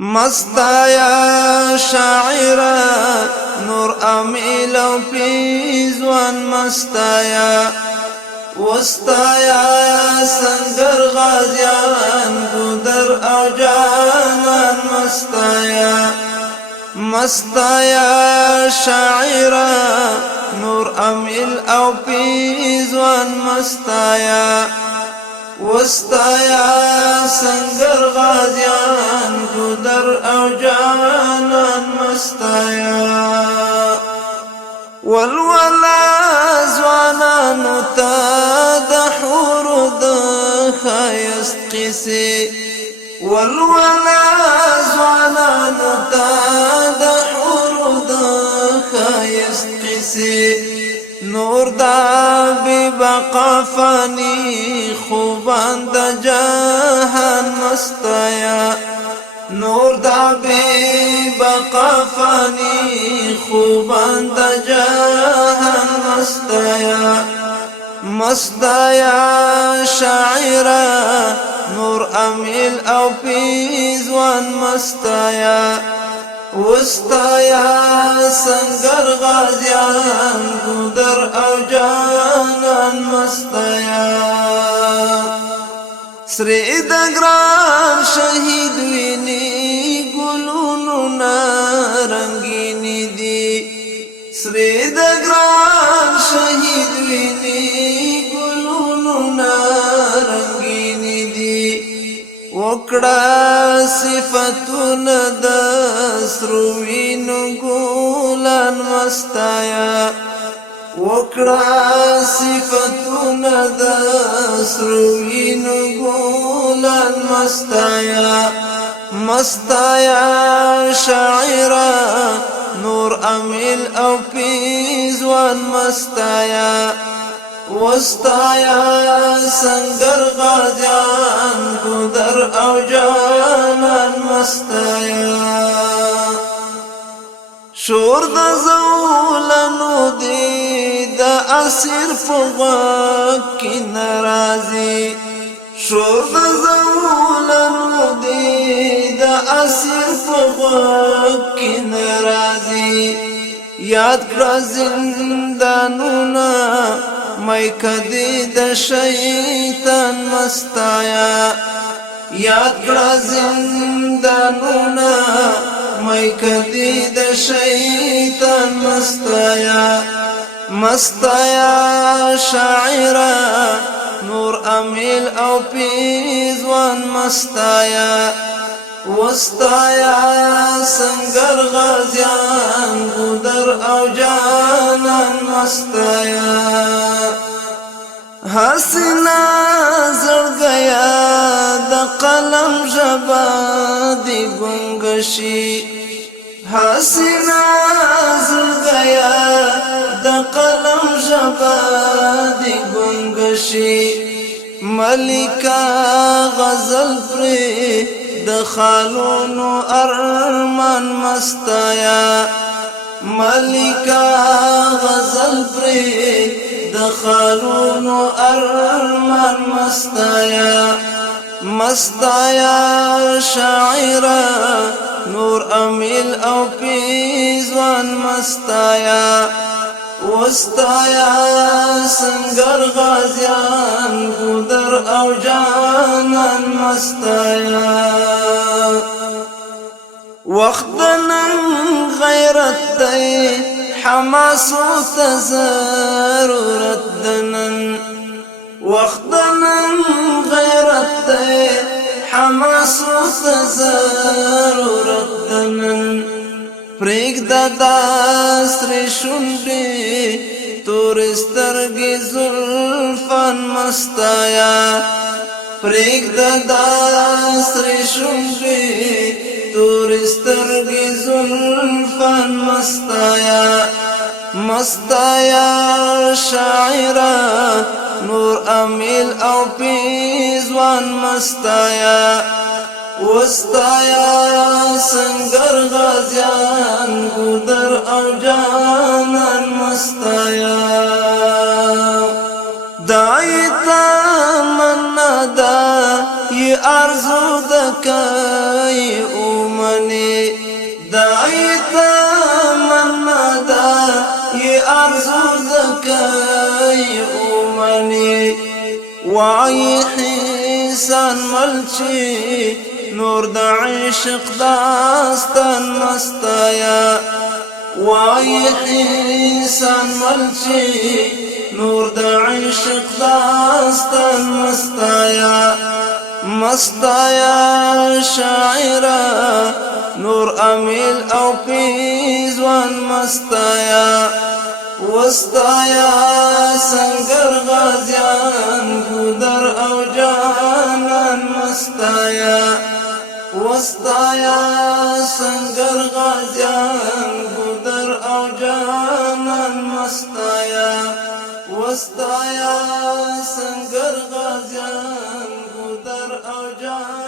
مستایا شاعرا نور امیل او پیزوان مستایا وستایا سنگر غازیان گودر او جانان مستایا مستایا شاعرا نور امیل او پیزوان مستایا وستایا سنگر غازیان گودر او جانان مستایا والولا زوانانو تا د حور د خایست قیسی والولا زوانانو تا د حور د خایست قیسی نور دا بی بقا فانی خوبان دا جهان مستایا نور دا بی بقا فانی خوبان دا جهان مستایا مستایا شاعرا نور امیل او پیزوان مستایا وستایا سنگر غازیان گودر او جانان مستایا سری دگران شهید ویني گلونو نارنگینی دی سری دگران شهید ویني گلونو نارنگینی دی وکڑا صفتون د سروینو گولان مستایا وکڑا صفتون د سروینو گولان مستایا مستایا شاعرا نور امیل او پیزوان مستایا وستایا سنگر غازیان گودر او جانان مستایا شور د زولنو دی د اسیر فغاق کی نرازی شور د زولنو دی د اسیر فغاق کی نرازی یاد کړه زندانونا مای کدی د شیطان مستایا یاد کړه زندانونا مای کدی د شیطان مستایا مستایا شاعرا نور امیل او پیزوان مستایا وستایا سنگر غازیان گودر او جانان مستایا حسنا زړګیا د قلم ژبه دی ګنګشي حسنا زړګیا د قلم ژبه دی ګنګشي ملکا غزل پرې د خالونو ارمان مستایا ملکا غزل پرې د خالونو ارمان مستایا مستایا شاعرا نور امیل او پیزوان مستایا وستایا سنگر غازیان گودر او جانان مستایا وقت نن غیرت دی حماس و تضرورت دنن وقت نن غیرت دی حماس و تضرورت دنن پریگ دا داستر شنڈی تورسترگی زلفان مستایا پریگ دا داستر شنڈی تورسترگی زلفان مستایا مستایا شاعرا نور امیل او پیزوان مستایا وستایا سنگر غازیان گودر او جانان مستایا دای تمنا دا یہ آرزو دکای منی دعی تمنا دا یہ ارزو زکی اومنی وعی حسان ملچی نور دا عشق داستان مستایا وعی حسان ملچی نور دا عشق داستان مستایا مستایا شاعرا نور امیل او پیزوان مستایا وستایا سنگر غازیان گودر او جانان مستایا وستایا سنگر غازیان گودر او جانان مستایا وستایا سنگر غازیان گودر او جانان